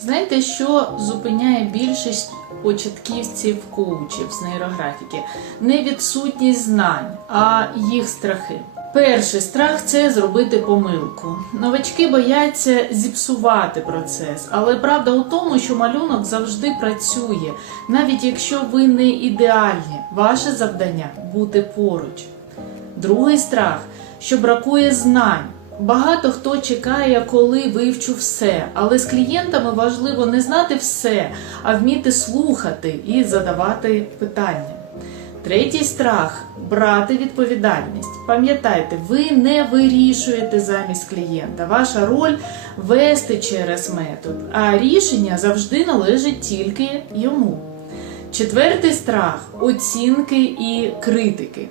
Знаєте, що зупиняє більшість початківців коучів з нейрографіки? Не відсутність знань, а їх страхи. Перший страх це зробити помилку. Новачки бояться зіпсувати процес, але правда у тому, що малюнок завжди працює, навіть якщо ви не ідеальні. Ваше завдання бути поруч. Другий страх, що бракує знань. Багато хто чекає, коли вивчу все, але з клієнтами важливо не знати все, а вміти слухати і задавати питання. Третій страх брати відповідальність. Пам'ятайте, ви не вирішуєте замість клієнта. Ваша роль вести через метод, а рішення завжди належить тільки йому. Четвертий страх оцінки і критики.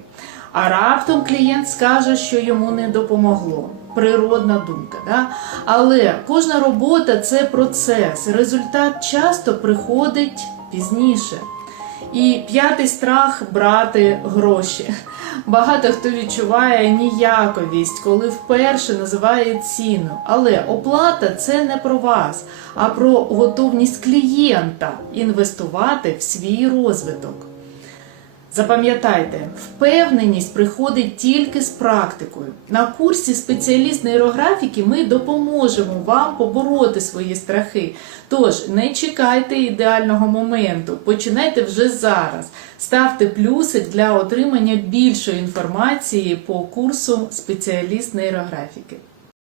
А раптом клієнт скаже, що йому не допомогло. Природна думка. Да? Але кожна робота це процес. Результат часто приходить пізніше. І п'ятий страх брати гроші. Багато хто відчуває ніяковість, коли вперше називає ціну. Але оплата це не про вас, а про готовність клієнта інвестувати в свій розвиток. Запам'ятайте, впевненість приходить тільки з практикою. На курсі спеціаліст нейрографіки ми допоможемо вам побороти свої страхи. Тож не чекайте ідеального моменту, починайте вже зараз. Ставте плюсик для отримання більшої інформації по курсу спеціаліст нейрографіки.